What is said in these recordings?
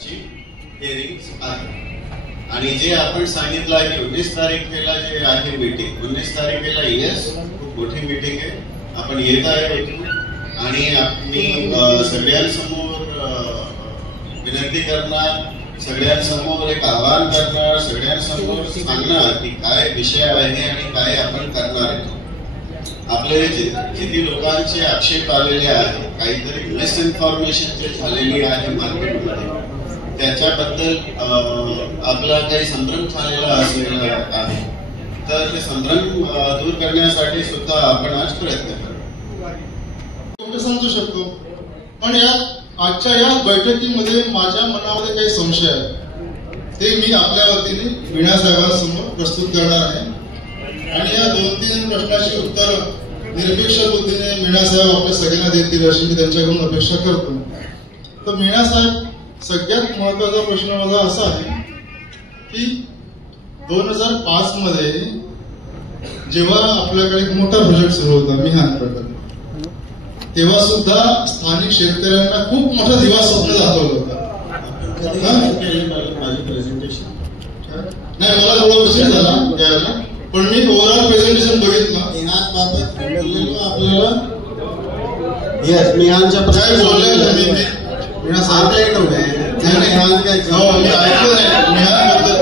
ची हिअरिंग आहे आणि जे आपण सांगितलं आहे की 19 तारखेला जे आहे मीटिंग 19 तारखेला येस खूप मोठी मीटिंग आहे आपण येत आहे आणि मी सगळ्यांसमोर विनंती करणार सगळ्यांसमोर एक आवाहन करणार सगळ्यांसमोर सांगणार की काय विषय आहे आणि काय आपण करणार आहे आपले किती लोकांचे आक्षेप आलेले आहेत काहीतरी मिसइन्फॉर्मेशन जे झालेली आहे मार्केटमध्ये त्याच्याबद्दल आपला काही संभ्रम झालेला असलेला आहे तर ते संभ्रम दूर करण्यासाठी सुद्धा आपण आज प्रयत्न करू समजू शकतो पण या आजच्या या बैठकीमध्ये माझ्या मनामध्ये काही संशय आहे ते मी आपल्या वतीने मीणा साहेबांसमोर प्रस्तुत करणार आहे आणि या 2-3 प्रश्नाची उत्तर निरपेक्ष बुद्धीने मीणा साहेब आपल्या सगळ्यांना देतील अशी मी त्यांच्याकडून अपेक्षा करतो तर मीणा साहेब सगळ्यात महत्वाचा प्रश्न माझा असा आहे की 2005 मध्ये जेव्हा आपल्याकडे एक मोठा प्रोजेक्ट सुरू होता मिहान प्रकल्प तेव्हा सुद्धा स्थानिक शेतकऱ्यांना खूप मोठा दिवा स्वप्न दाखवलं होतं नाही मला थोडा उशीर झाला त्यावेळेला पण मी ओव्हरऑल प्रेझेंटेशन बघितलं मिहानबाबत आपल्याला येस मिहानच्या काय बोललेलं मी मिहान सांगता मिहान काय हो मी ऐकलं नाही मिहानबद्दल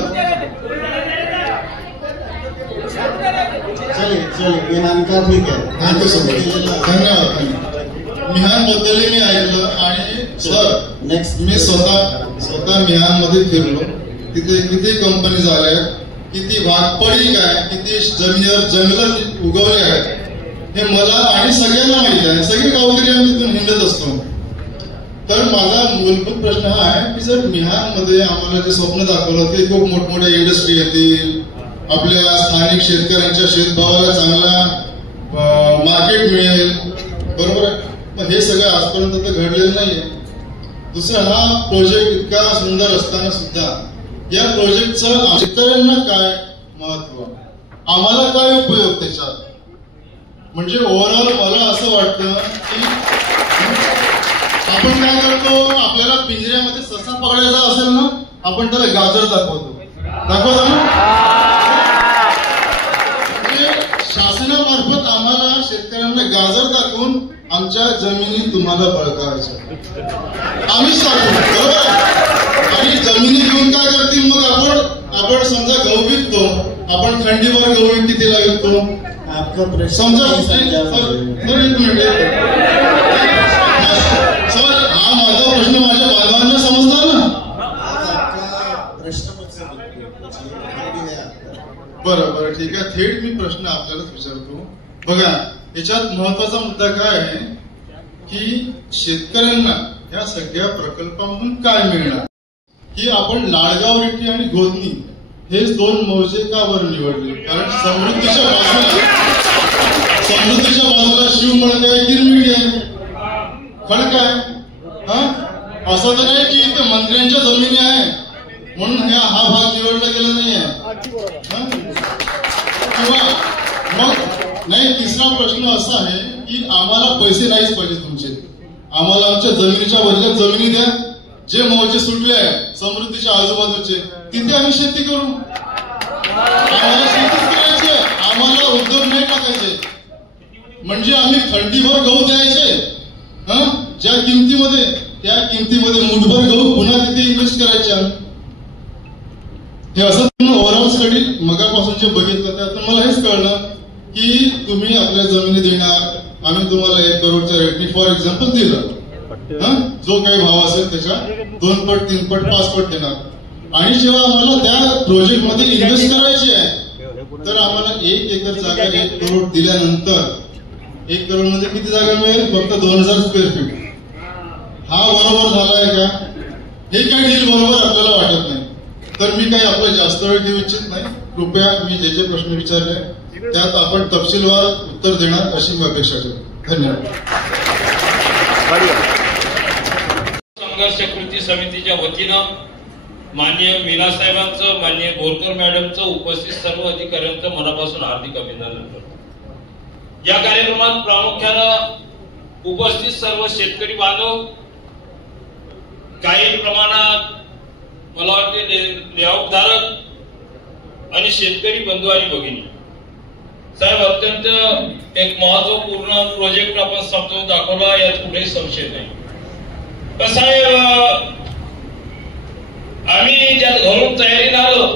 चलिए मिहान का ठीक आहे धन्यवाद मिहान बद्दल मी ऐकलं आणि सर नेक्स्ट मी स्वतः मिहान मध्ये फिरलो तिथे किती कंपनी झाल्या किती वाघपडी काय किती जमिनीवर जंगल उगवले आहेत हे मला आणि सगळ्यांना माहिती आहे सगळे गावकरी आम्ही तिथून हिंडत असतो तर माझा मूलभूत प्रश्न हा आहे की जर मिहान मध्ये आम्हाला जे स्वप्न दाखवलं की खूप मोठमोठ्या इंडस्ट्री येतील आपल्या स्थानिक शेतकऱ्यांच्या शेतभावाला चांगला मार्केट मिळेल बरोबर आहे पण हे सगळं आजपर्यंत तर घडलेलं नाहीये दुसरा हा प्रोजेक्ट इतका सुंदर असताना सुद्धा या प्रोजेक्टचं शेतकऱ्यांना काय महत्व आम्हाला काय उपयोग त्याच्यात म्हणजे ओव्हरऑल मला असं वाटतं की आपण काय करतो आपल्याला पिंजऱ्यामध्ये ससा पकडायचा असेल ना आपण त्याला गाजर दाखवतो ना शासनामार्फत आम्हाला शेतकऱ्यांना गाजर दाखवून आमच्या जमिनी तुम्हाला बळकावायच्या आम्हीच दाखवू बरोबर आणि जमिनी घेऊन काय करतील मग आपण समजा गहू विकतो आपण खंडीवर गहू कितीला विकतो समजा एक मिनिट सर हा माझा प्रश्न माझ्या बालवांना समजला ना बरं ठीक आहे थेट मी प्रश्न आपल्यालाच विचारतो बघा याच्यात महत्वाचा मुद्दा काय आहे की शेतकऱ्यांना या सगळ्या प्रकल्पामधून काय मिळणार की आपण लाडगाव रेट्टी आणि गोधनी हेच 2 मौजे का बरं निवडले कारण समृद्धीच्या बाजूला शिवमळग आहे गिरमिट आहे खडक आहे असं तर नाही की इथे मंत्र्यांच्या जमिनी आहे म्हणून हा भाग निवडला गेला नाहीये किंवा मग नाही तिसरा प्रश्न असा आहे की आम्हाला पैसे नाहीच पाहिजे तुमचे आम्हाला आमच्या जमिनीच्या बदल्यात जमिनी द्या जे मौजे सुटले आहे समृद्धीच्या आजूबाजूचे तिथे आम्ही शेती करू आम्हाला शेतीच करायची आम्हाला उद्योग नाही टाकायचे म्हणजे आम्ही खंडीभर गहू द्यायचे ज्या किमतीमध्ये त्या किमतीमध्ये मुठभर गहू पुन्हा तिथे इन्व्हेस्ट करायचे हे असं ओव्हरऑल स्टडी मगापासून जे बघितलं त्यातून मला हेच कळलं की तुम्ही आपल्या जमिनी देणार आम्ही तुम्हाला 1 करोडच्या रेटनी फॉर एक्झाम्पल दिलं जो काही भाव असेल त्याच्या 2 पट 3 पट 5 पट देणार आणि जेव्हा आम्हाला त्या प्रोजेक्ट मध्ये इन्व्हेस्ट करायची आहे तर आम्हाला 1 एकर जागा 1 करोड दिल्यानंतर 1 करोड मध्ये किती जागा मिळेल फक्त 2000 स्क्वेअर फीट हा बरोबर झालाय का हे काही डील बरोबर आपल्याला वाटत नाही तर मी काही आपला जास्त वेळ घेऊ इच्छित नाही कृपया मी जे प्रश्न विचारले त्यात आपण तपशीलवार उत्तर देणार अशी मी अपेक्षा करतो धन्यवाद संघर्ष कृती समितीच्या वतीनं माननीय मीना साहेबांचं माननीय बोरकर मॅडमचं उपस्थित सर्व अधिकाऱ्यांचं मनापासून हार्दिक अभिनंदन करतो या कार्यक्रमात प्रामुख्यानं उपस्थित सर्व शेतकरी बांधव काही प्रमाणात मला वाटते लेआउट धारक आणि शेतकरी बंधू आणि भगिनी साहेब, अत्यंत एक महत्वपूर्ण प्रोजेक्ट आपण समजून दाखवला, यात कुठेही संशय नाही. पण साहेब, आम्ही ज्या घरून तयारीला आलो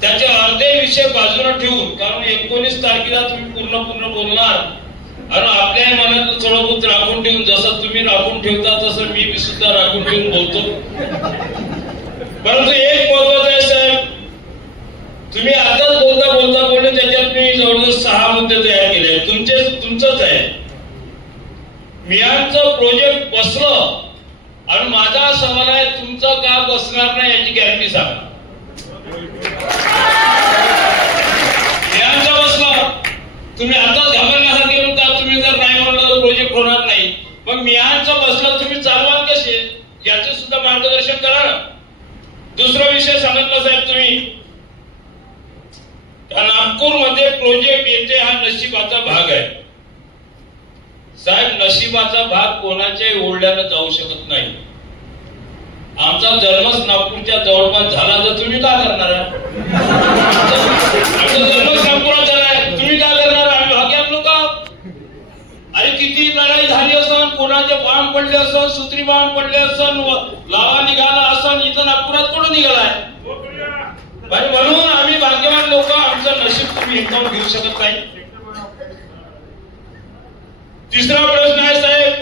त्याचे अर्धे विषय बाजूला ठेवून, कारण 19 तारखेला तुम्ही पूर्ण बोलणार आणि आपल्या मनात थोडं राखून ठेवून, जसं तुम्ही राखून ठेवता तसं मी सुद्धा राखून ठेवून बोलतो. परंतु एक महत्वाचं आहे साहेब, तुम्ही आताच बोलले त्याच्यात मी जवळजवळ 6 मुद्दे तयार केले. तुमचंच आहे. मियांचं प्रोजेक्ट बसलं आणि माझा सवाल आहे, तुमचं का बसणार नाही याची गॅरंटी सांगा. मियांचं बसलं, तुम्ही आताच घाबरण्यासारखे म्हणता तुम्ही जर नाही म्हणलं प्रोजेक्ट होणार नाही. मग मियांचं बसलं, तुम्ही चालवाल कसे याचे सुद्धा मार्गदर्शन करा ना. दुसरा विषय सांगितला साहेब तुम्ही, नागपूरमध्ये प्रोजेक्ट येते हा नशिबाचा भाग आहे. साहेब, नशिबाचा भाग कोणाच्याही ओढल्यानं जाऊ शकत नाही. आमचा जन्मच नागपूरच्या जवळपास झाला तर तुम्ही काय करणार? आमचा जन्मच नागपुरात झाला आहे, तुम्ही काय करणार? आम्ही भाग्यात लोक. अरे किती लढाई झाली असन, कोणाचे बाण पडले असन, सूत्री बाण पडले असन, लावा निघाला असन, इथं नागपुरात कुठं निघालाय? म्हणून आम्ही भाग्यवान लोक, आमचं नशीब तुम्ही हिंकावून घेऊ शकत नाही. तिसरा प्रश्न आहे साहेब,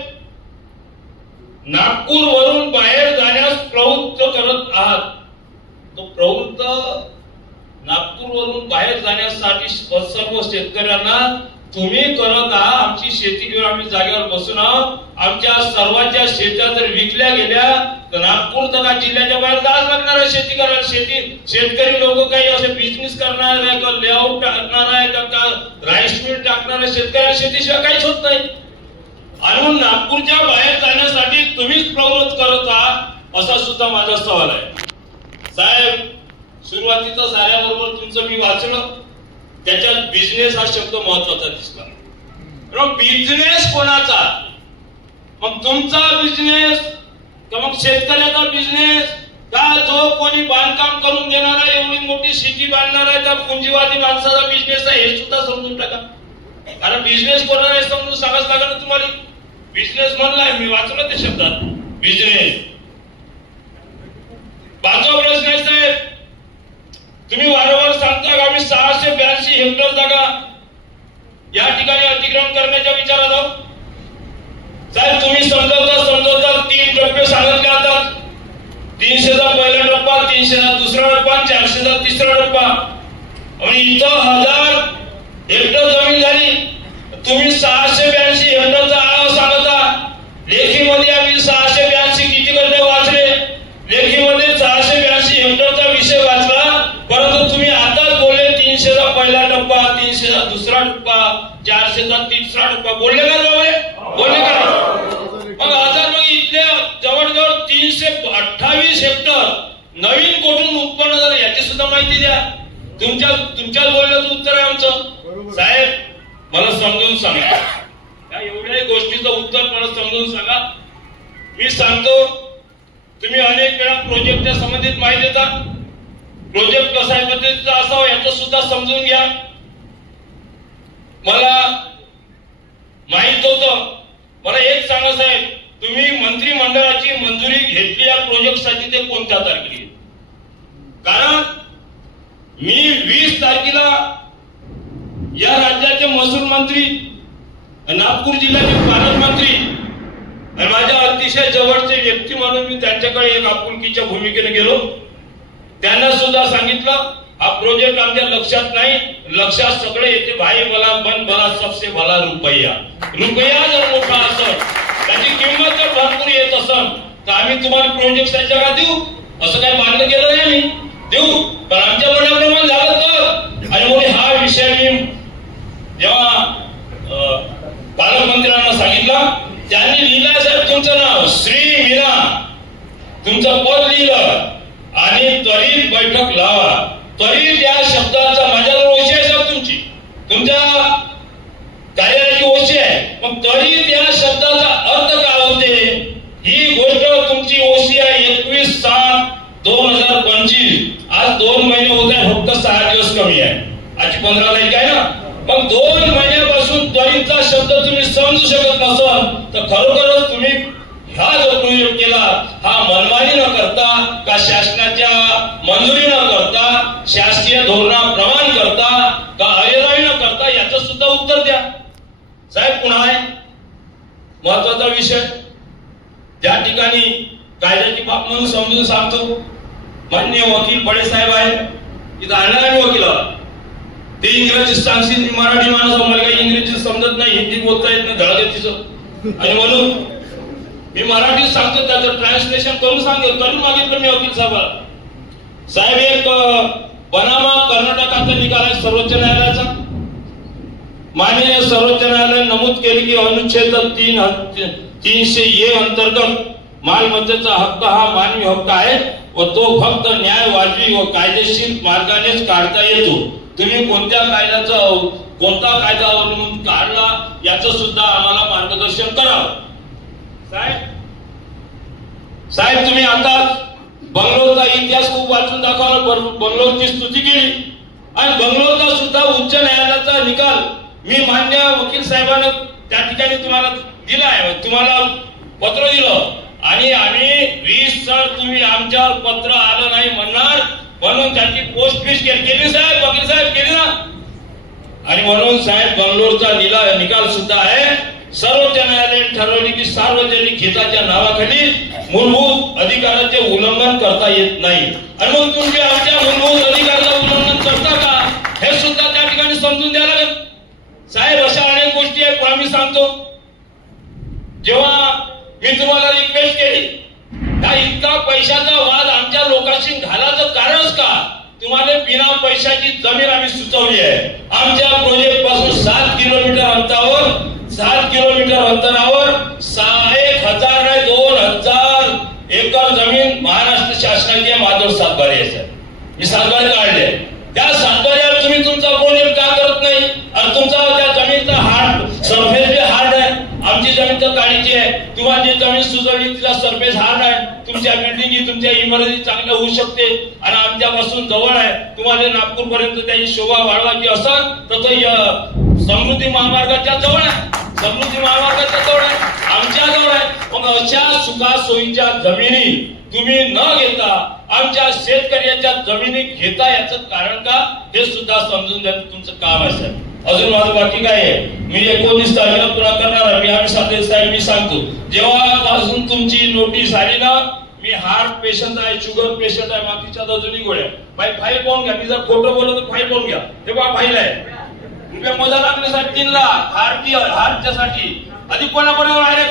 नागपूर वरून बाहेर जाण्यास प्रवृत्त करत आहात. तो प्रवृत्त नागपूर वरून बाहेर जाण्यासाठी सर्व शेतकऱ्यांना तुम्ही करत आहात. आमची शेती घेऊन आम्ही जागेवर बसून आहोत. आमच्या सर्वांच्या शेत्या जर विकल्या गेल्या तर नागपूर तथा जिल्ह्याच्या बाहेर जायला लागणार आहे शेती करायला. शेतकरी लोक काही असे बिझनेस करणार आहे का, लेआउट टाकणार आहे का, राईस मिल टाकणार आहे, शेतकऱ्या शेतीशिवाय काहीच होत नाही. आणि नागपूरच्या बाहेर जाण्यासाठी तुम्हीच प्रवृत्त करत आहात असा सुद्धा माझा सवाल आहे. साहेब, सुरुवातीचा साऱ्याबरोबर तुमचं मी वाचलं, त्याच्यात बिझनेस हा शब्द महत्वाचा दिसला. बिझनेस कोणाचा? मग तुमचा बिझनेस का मग शेतकऱ्याचा बिझनेस का जो कोणी बांधकाम करून देणार आहे, एवढी मोठी सिटी बांधणार आहे त्या पुंजीवादी माणसाचा बिझनेस आहे हे सुद्धा समजून टाका. कारण बिझनेस कोणाला आहे समजून सांगाच लागेल ना तुम्हाला. बिझनेस म्हणलाय, मी वाचलं ते शब्दात बिझनेस. 5वा प्रश्न आहे साहेब, तुम्ही वारंवार सांगता का आम्ही 682 हेक्टर जागा या ठिकाणी अतिक्रमण करण्याच्या विचारात आहोत. साहेब, तुम्ही समजवता 3 टप्पे सांगितले जातात. 300चा पहिला टप्पा, 300चा दुसरा टप्पा, 400चा तिसरा टप्पा. आणि इथं 1000 हेक्टर जमीन झाली. तुम्ही 682 हेक्टरचा आढावा सांगता. लेखीमध्ये आम्ही 682 किती गड्डे वाचले, लेखीमध्ये 682 हेक्टरचा विषय वाचला. परंतु तुम्ही आताच बोलले 300चा पहिला टप्पा, 300चा दुसरा टप्पा, 400चा तिसरा टप्पा. बोलले का जावळे? बोलले का? मग आता मग इथले जवळजवळ 328 हेक्टर नवीन कोठून उत्पन्न झालं याची सुद्धा माहिती द्या. तुमच्या बोलण्याचं उत्तर आहे आमचं. साहेब, मला समजून सांगा, या एवढ्याही गोष्टीचं उत्तर मला समजून सांगा. मी सांगतो, तुम्ही अनेक वेळा प्रोजेक्टच्या संबंधित माहिती देता. प्रोजेक्ट कसा पद्धतीचा असावा याचं सुद्धा समजून घ्या. मला माहित होतं. मला एक सांगा साहेब, तुम्ही मंत्रिमंडळाची मंजुरी घेतली या प्रोजेक्टसाठी ते कोणत्या तारखेला? कारण मी 20 तारखेला या राज्याचे महसूल मंत्री, नागपूर जिल्ह्याचे पालकमंत्री आणि माझ्या अतिशय जवळचे व्यक्ती म्हणून मी त्यांच्याकडे एक आपुलकीच्या भूमिकेने गेलो. त्यांना सुद्धा सांगितलं हा प्रोजेक्ट आमच्या लक्षात नाही, लक्षात सगळे येते भाई भला बन भला सबसे भला रुपया. रुपया जर मोठा असेल, त्याची किंमत जर भरपूर येत असेल तर आम्ही तुम्हाला प्रोजेक्टच्या जागा देऊ. असं काही मान्य केलं नाही, मी देऊ, पण आमच्या मनाप्रमाणे झालं तर. आणि म्हणून हा विषय मी जेव्हा पालकमंत्र्यांना सांगितला, त्यांनी लिहिलं साहेब तुमचं नाव श्री मीना, तुमचं पद लिहिलं आणि त्वरित बैठक लावा. त्वरित या शब्दाचा माझ्याजवळ ओशी आहे साहेब, तुमच्या कार्यालयाची ओशी आहे. मग त्वरित या शब्दाचा अर्थ काय होते ही गोष्ट तुमची ओशी आहे. 21/7 2025 आज 2 महिने होत आहे, फक्त 6 दिवस कमी आहे. आजची 15 तारीख आहे ना. मग 2 महिन्यापासून त्वरितचा शब्द तुम्ही समजू शकत नसाल तर खरोखरच तुम्ही हा जो प्रयोग केला हा मनमानी न करता का शासनाच्या मंजुरी न करता शासकीय धोरणाप्रमाणे करता का अयरावी न करता याचं सुद्धा उत्तर द्या साहेब. पुन्हा आहे महत्वाचा विषय ज्या ठिकाणी कायद्याची बाब म्हणून समजून सांगतो. माननीय वकील बडे साहेब आहे इथं आणणारे वकील ते इंग्रजी सांगतील, मी मराठी माणूस मला काही इंग्रजी समजत नाही, हिंदी बोलता येत नाही धडा तिचं आणि म्हणून मी मराठीत सांगतो त्याचं ट्रान्सलेशन करून सांगेल करून मागितलं मी वकील साहेब. साहेब एक बनामा कर्नाटकाचा निकाल आहे सर्वोच्च न्यायालयाचा. माननीय सर्वोच्च न्यायालयाने नमूद केले की अनुच्छेद 300A अंतर्गत मालमत्तेचा हक्क हा मानवी हक्क आहे व तो फक्त न्याय वाजवी व कायदेशीर मार्गानेच काढता येतो. तुम्ही कोणत्या कायद्याचं कोणता कायदा काढला याचं सुद्धा आम्हाला मार्गदर्शन करावं. साहेब तुम्ही आता बंगलोरचा इतिहास खूप वाचून दाखवला, बंगलोरची स्तुती केली आणि बंगलोरचा सुद्धा उच्च न्यायालयाचा निकाल मी मान्य वकील साहेबांना त्या ठिकाणी तुम्हाला दिला आहे, तुम्हाला पत्र दिलं आणि आम्ही 20 सर तुम्ही आमच्यावर पत्र आलं नाही म्हणणार म्हणून त्याची पोस्टफीस केली साहेब वकील साहेब केली ना. आणि म्हणून साहेब बंगलोरचा निकाल सुद्धा आहे. सर्वोच्च न्यायालयाने ठरवले की सार्वजनिक हिताच्या नावाखाली मूलभूत अधिकाराचे उल्लंघन करता येत नाही. आणि मग तुम्ही आमच्या मूलभूत अधिकाराचं उल्लंघन करता का हे सुद्धा त्या ठिकाणी समजून द्यायला लागेल साहेब. अशा अनेक गोष्टी आहेत पण आम्ही सांगतो. जेव्हा मी तुम्हाला रिक्वेस्ट केली का इतका पैशाचा वाद आमच्या लोकांशी घालायचं कारणच का तुम्हाला बिना पैशाची जमीन आम्ही सुचवली आहे. आमच्या प्रोजेक्ट पासून 7 किलोमीटर अंतरावर 1000 नाही 2000 एकर जमीन महाराष्ट्र शासनाची माधव सातबारे आहे. मी सातबारे काढले त्या सातबाऱ्यावर तुम्ही तुमचा प्रोजेक्ट का करत नाही आणि तुमचा त्या जमीनचा हार्ड सरफेस बी हार्ड आहे. आमची जमीन तर काळीची आहे. तुम्हाला जी जमीन सुचवली तिला सरफेस हार्ड आहे. तुमच्या बिल्डिंग तुमच्या इमारती चांगल्या होऊ शकते आणि आमच्यापासून जवळ आहे. तुम्हाला नागपूर पर्यंत त्याची शोभा वाढवायची असेल तर तो समृद्धी महामार्गाच्या जवळ आहे. आमच्या जवळ आहे. मग अशा सुखा सोयीच्या जमिनी तुम्ही न घेता आमच्या शेतकऱ्याच्या जमिनी घेता याचं कारण का हे सुद्धा समजून द्यायचं तुमचं काम असेल. अजून माझं बाकी काय आहे मी 19 तारखेला पुन्हा करणार आहे. मी आम्ही साहेब मी सांगतो जेव्हापासून तुमची नोटीस आली ना मी हार्ट पेशंट आहे, शुगर पेशंट आहे, बाकीच्या अजूनही गोळ्या फाईल पाहून घ्या. मी जर खोटं बोललो तर फाईल पाहून घ्या. ते बा फाईल आहे रुपये मोजा लागले साहेब 3 लाख हार्टच्या साठी. आधी कोणाबरोबर आहे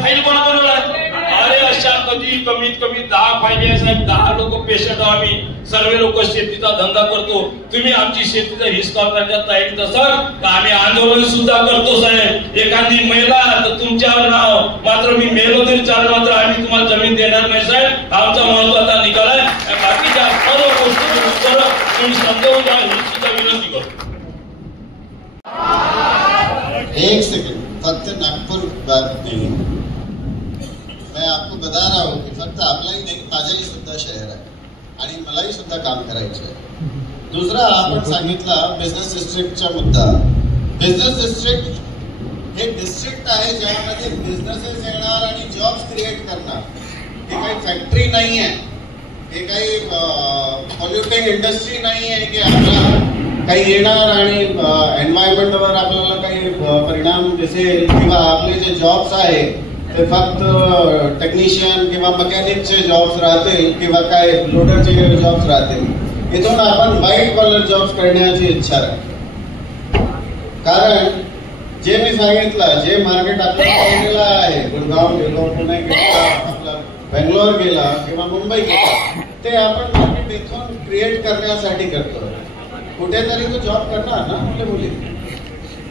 फाईल कोणाबरोबर आहे. अरे अशा कमीत कमी 10 फायदे आहे साहेब. 10 लोक पेशंट आम्ही सर्व लोक शेतीचा धंदा करतो. तुम्ही आमची शेतीचा हिसका करण्यात तयारीत असाल तर आम्ही आंदोलन सुद्धा करतो साहेब. एखादी महिला तर तुमच्यावर नाव मात्र मी मेलो तरी चालेल मात्र आम्ही तुम्हाला जमीन देणार नाही साहेब. आमचा महत्वाचा निकाल आहे. बाकीच्या सर्व गोष्टी तुम्ही समजावून द्या ही सुद्धा विनंती करतो. एक सेकंड फक्त नागपूर बात नहीं मैं आपको बता रहा हूँ की फक्त आपलाही नाही माझ्याही सुद्धा शहर आहे आणि मलाही सुद्धा काम करायचं आहे. दुसरा आपण सांगितला बिझनेस डिस्ट्रिक्टचा मुद्दा. बिझनेस डिस्ट्रिक्ट हे डिस्ट्रिक्ट आहे ज्यामध्ये बिझनेसेस येणार आणि जॉब्स क्रिएट करणार. हे काही फॅक्टरी नाही आहे, हे काही पॉल्युटिंग इंडस्ट्री नाही आहे की आपला काही येणार आणि एन्व्हायरमेंटवर आपल्याला काही परिणाम दिसेल किंवा आपले जे जॉब्स आहे ते फक्त टेक्निशियन किंवा मकॅनिकचे जॉब्स राहतील किंवा काय लोडरचे जॉब्स राहतील. इथून आपण व्हाईट कॉलर जॉब्स करण्याची इच्छा आहे. कारण जे मी सांगितलं जे मार्केट आपल्याला आहे गुरगाव गेलो पुणे गेला आपला बेंगलोर गेला किंवा मुंबई गेला ते आपण मार्केट इथून क्रिएट करण्यासाठी करतो. कुठेतरी तो जॉब करणार ना आपले मुली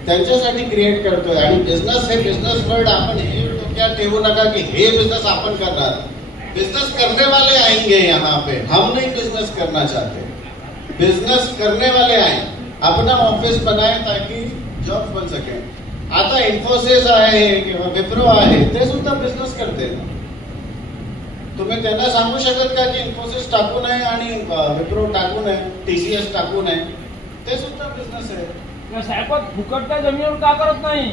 त्यांच्यासाठी क्रिएट करतोय. आणि बिझनेस हे बिझनेस वर्ड आपण हे डोक्यात ठेवू नका की हे बिझनेस आपण करणार. बिजनेस करने वाले आएंगे यहाँ पे. हम नहीं बिजनेस करना चाहते, बिजनेस करने वाले आए. अपना ऑफिस बनाए ताकि जॉब बन सके. आता इन्फोसिस आहे किंवा विप्रो आहे ते सुद्धा बिझनेस करते. तुम्ही त्यांना सांगू शकत का की इन्फोसिस टाकू नये आणि विप्रो टाकू नये, TCS टाकू नये? ते सुद्धा बिझनेस है। साहब फुकट का जमीन का करत नाही?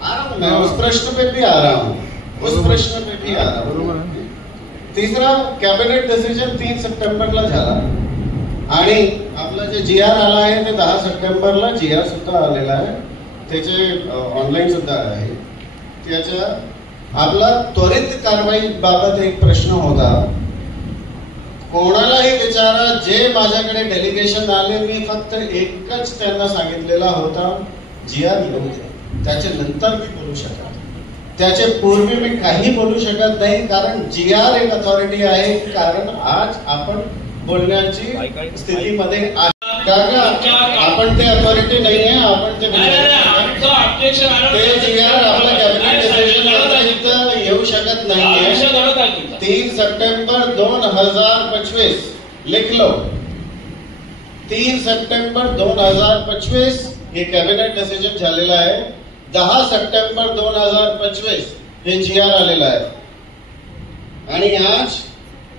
आ रहा हूं मैं, उस प्रश्न पे भी आ रहा हूं, उस प्रश्न पे भी आ रहा हूं। तिसरा, कॅबिनेट डिसिजन 3 सप्टेंबरला झाला आणि आपलं जे GR आला आहे ते 10 सप्टेंबरला GR सुद्धा आलेला आहे, त्याचे ऑनलाईन सुद्धा आहे। त्याच्या आपला त्वरित कारवाई बाबत एक प्रश्न होता, कोणालाही विचारा, जे माझ्याकडे डेलिगेशन आले मी फक्त एकच त्यांना सांगितलेला होता, GR येऊ द्या, त्याच्या नंतर मी बोलू शकत, त्याचे पूर्वी मी काही बोलू शकत नाही, कारण GR एक अथॉरिटी आहे, कारण आज आपण बोलण्याची स्थितीमध्ये आपण ते अथॉरिटी नाही आहे, आपण ते GR आपला कॅबिनेट डिसिजन येऊ शकत नाहीये। 3 सप्टेंबर 2025 लिख लो, 3 सप्टेंबर 2025 हे कॅबिनेट डिसिजन झालेलं आहे, 10 सप्टेंबर 2025 हे GR आलेला आहे आणि आज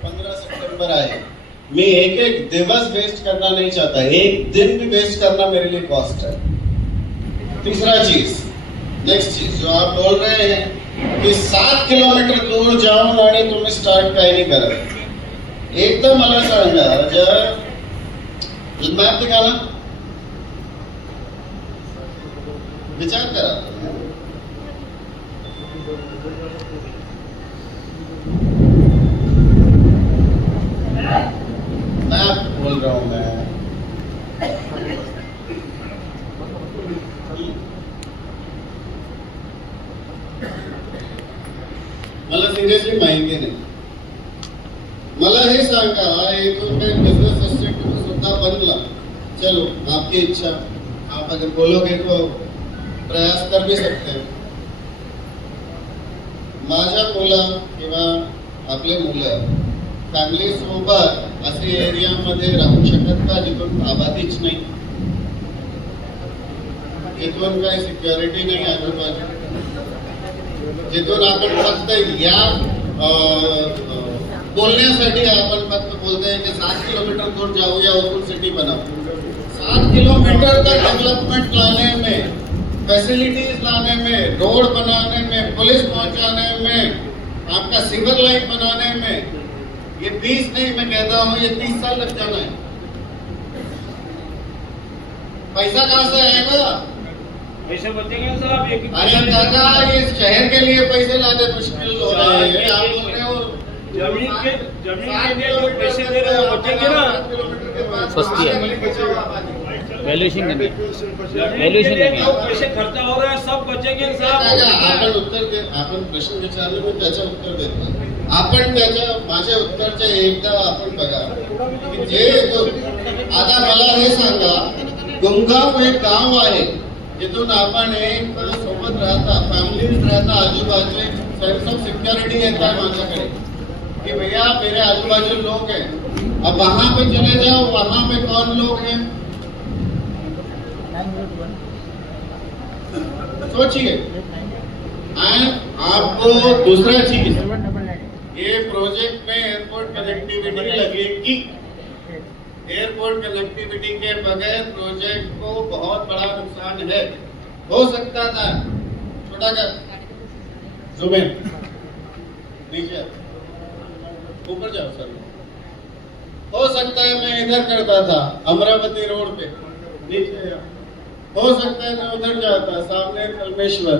15 सप्टेंबर आहे। मैं एक दिवस वेस्ट करना नहीं चाहता, एक दिन भी वेस्ट करना मेरे लिए कॉस्ट है। तीसरा चीज, नेक्स्ट चीज जो आप बोल रहे हैं कि 7 किलोमीटर दूर जाऊन आणि तुम्ही स्टार्ट काही नाही करत, एकदा मला सांगा, जर मॅप दिखाना, विचार करा, मैं बोल रहा हूं मैं मला सिरियसली माहिती नाही, मला हे सांगा, एक बिजनेस एस्टेट सुद्धा बनला, चलो आपकी इच्छा, आप अगर बोलोगे तो प्रयास कर भी सकते हैं। माझ्या मुलं किंवा आपले मुलं फॅमिली सोबत असे एरियामध्ये राहू शकत का जिथून आबादीच नाही, जिथून काही सिक्युरिटी नाही आजूबाजू, जिथून आपण फक्त या बोलण्यासाठी आपण फक्त बोलते की 7 किलोमीटर दूर जाऊया और सिटी बनाओ। 7 किलोमीटर का डेवलपमेंट लाने में, फैसिलिटीज लाने में, रोड बनाने में, पुलिस पहुंचाने में, आपका सिविल लाइन बनाने में, ये 20 नहीं, मैं कहता हूं ये 30 साल लग जाना है। पैसा कहां से आएगा? पैसे बचेंगे सर आप? अरे दादा, ये शहर के लिए पैसे लाने मुश्किल हो रहे हैं, आप बोल रहे हो जमीन के लिए जो पैसे दे रहे हो बचेंगे ना, सस्ती है, वैल्यूएशन करनी, पैसे खर्चा हो रहा है, सब बचेंगे साहब। आपण उत्तर दे, आपण प्रश्न विचारले मी त्याचं उत्तर देतो, आपण त्याच्या माझ्या उत्तरच्या एकदा आपण बघा की जे आता मला हे सांगा, गुमगाव एक गाव आहे जिथून आपण एक सोबत राहता, फॅमिलीज राहता, आजूबाजू सेंस ऑफ सिक्योरिटी येतात माझ्याकडे कि भैया मेरे आजू बाजू लोग हैं, अब वहां पे चले जाओ, वहां पे कौन लोग हैं, सोचिए। आपको दूसरा चीज, ये प्रोजेक्ट में एयरपोर्ट कनेक्टिविटी लगेगी, एयरपोर्ट कनेक्टिविटी के बगैर प्रोजेक्ट को बहुत बड़ा नुकसान है, हो सकता था, छोटा कर जूम इन, नीचे ऊपर जाओ सर, हो सकता है मैं इधर करता था अमरावती रोड पे, नीचे हो सकता है मैं उधर जाता, सामने कलमेश्वर,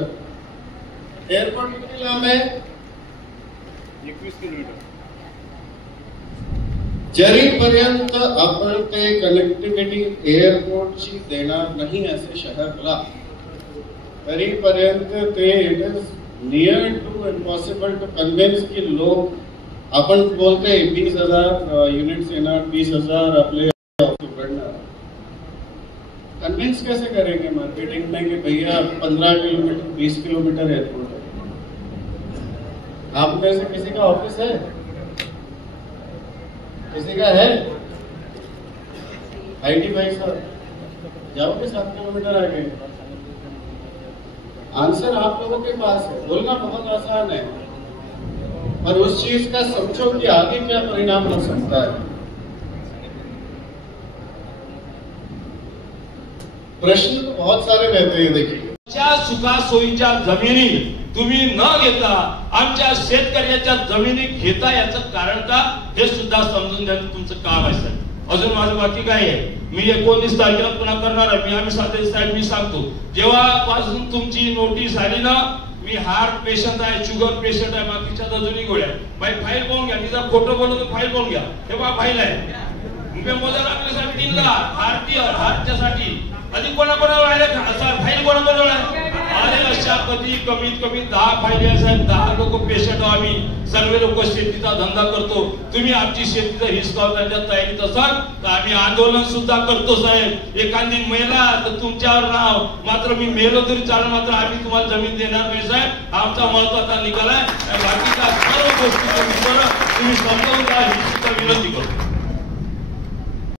एयरपोर्ट कितनी लंबा है? 21 किलोमीटर। जरीपर्यंत आपण ते कनेक्टिव्हिटी एअरपोर्टची देणार नाही असे शहरला, तरीपर्यंत ते it is near to impossible to convince की लोग, आपण बोलते 20,000 युनिट्स येणार, 20,000 आपले उघडणार, कन्विंस कैसे करेंगे मार्केटिंग में कि भैया 15 किलोमीटर 20 किलोमीटर एयरपोर्ट है? आप में से किसी का ऑफिस है, किसी का है? IT भाई साहब जाओगे 7 किलोमीटर आगे? आंसर आप लोगों के पास है, बोलना बहुत आसान है, और उस चीज का समझो कि आगे क्या परिणाम हो सकता है। प्रश्न तो बहुत सारे रहते हैं। देखिए, सुखा सोयीच्या जमिनी तुम्ही न घेता आमच्या शेतकऱ्याच्या जमिनी घेता याचं कारण का हे सुद्धा समजून घेणं तुमचं काम आहे सर। अजून माझं बाकी काय आहे, मी 19 तारखेला पुन्हा करणार आहे। आम्ही 27 तारीख मी सांगतो, जेव्हापासून तुमची नोटीस आली ना, मी हार्ट पेशंट आहे, शुगर पेशंट आहे, बाकीच्या अजूनही गोळ्या बाई फाईल पाहून घ्या। मी जर खोटं बोललो तर फाईल पाहून घ्या, हे बा फाईल आहे। मोदर आपल्यासाठी 3 लाख हार्टच्यासाठी अधिक कोणाकोणावर आहे असा फाईल कोणाकोणावर आहे? अरे अशा कमीत कमी 10 फाईल आहे साहेब। 10 लोक पेशंट आम्ही सर्व लोक शेतीचा धंदा करतो। तुम्ही आमची शेतीचा हिसकावण्याच्या तयारीत असाल तर आम्ही आंदोलन सुद्धा करतो साहेब। एखादी मेला तर तुमच्यावर नाव, मात्र मी मेलो तरी चालेल, मात्र आम्ही तुम्हाला जमीन देणार नाही साहेब। आमचा महत्वाचा निकाल आहे। बाकीच्या सर्व गोष्टी तुम्ही समजावून घ्या ही सुद्धा विनंती करतो।